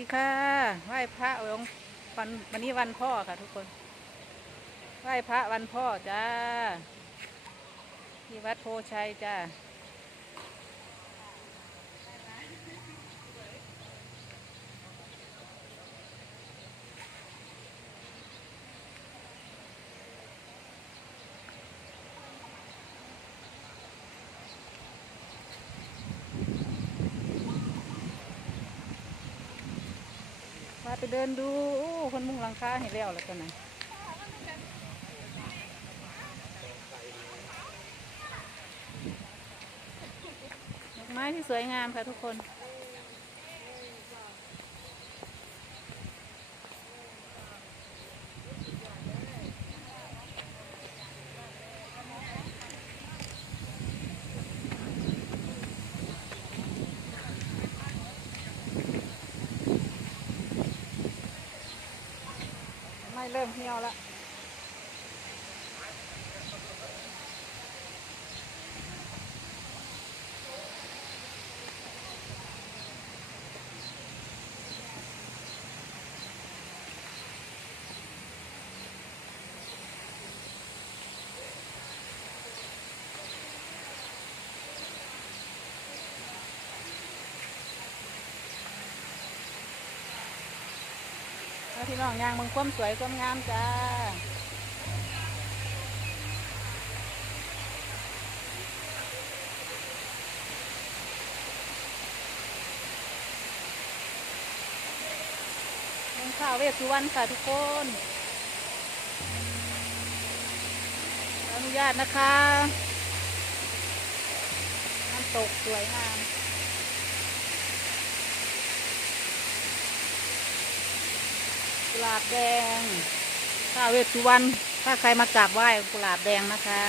ดีค่ะไหว้พระหลวงวันวันนี้วันพ่อค่ะ ทุกคนไหว้พระวันพ่อจ้าที่วัดโพชัยจ้าาไปเดินดูโอ้คนมุงหลังคาเห็นแล้วแล้วกันนะไม้ที่สวยงามค่ะทุกคน เริ่มเหี่ยวแล้ว แล้วพี่น้องยางมึงความสวยความงามจ้ามืองข้าวเวสุวรรณค่ะทุกคนออนุญาตนะคะน้ำตกสวยงาม หลาบแดงข้าเวสสุวรรณถ้าใครมากราบไหว้กุหลาบแดงนะคะ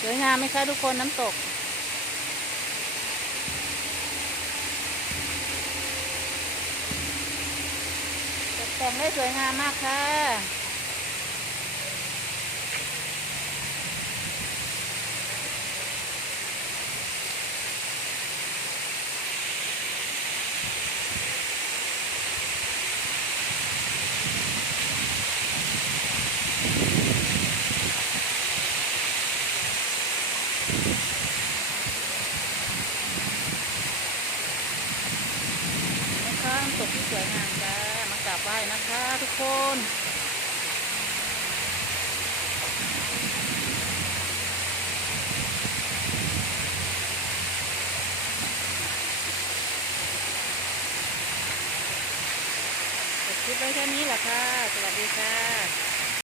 สวยงามไหมคะทุกคนน้ำตกตกแต่งได้สวยงามมากค่ะ น้ำตกที่สวยงามจ้ามากราบไหว้นะคะทุกคนจบคลิปไว้แค่นี้แหละค่ะ สวัสดีค่ะ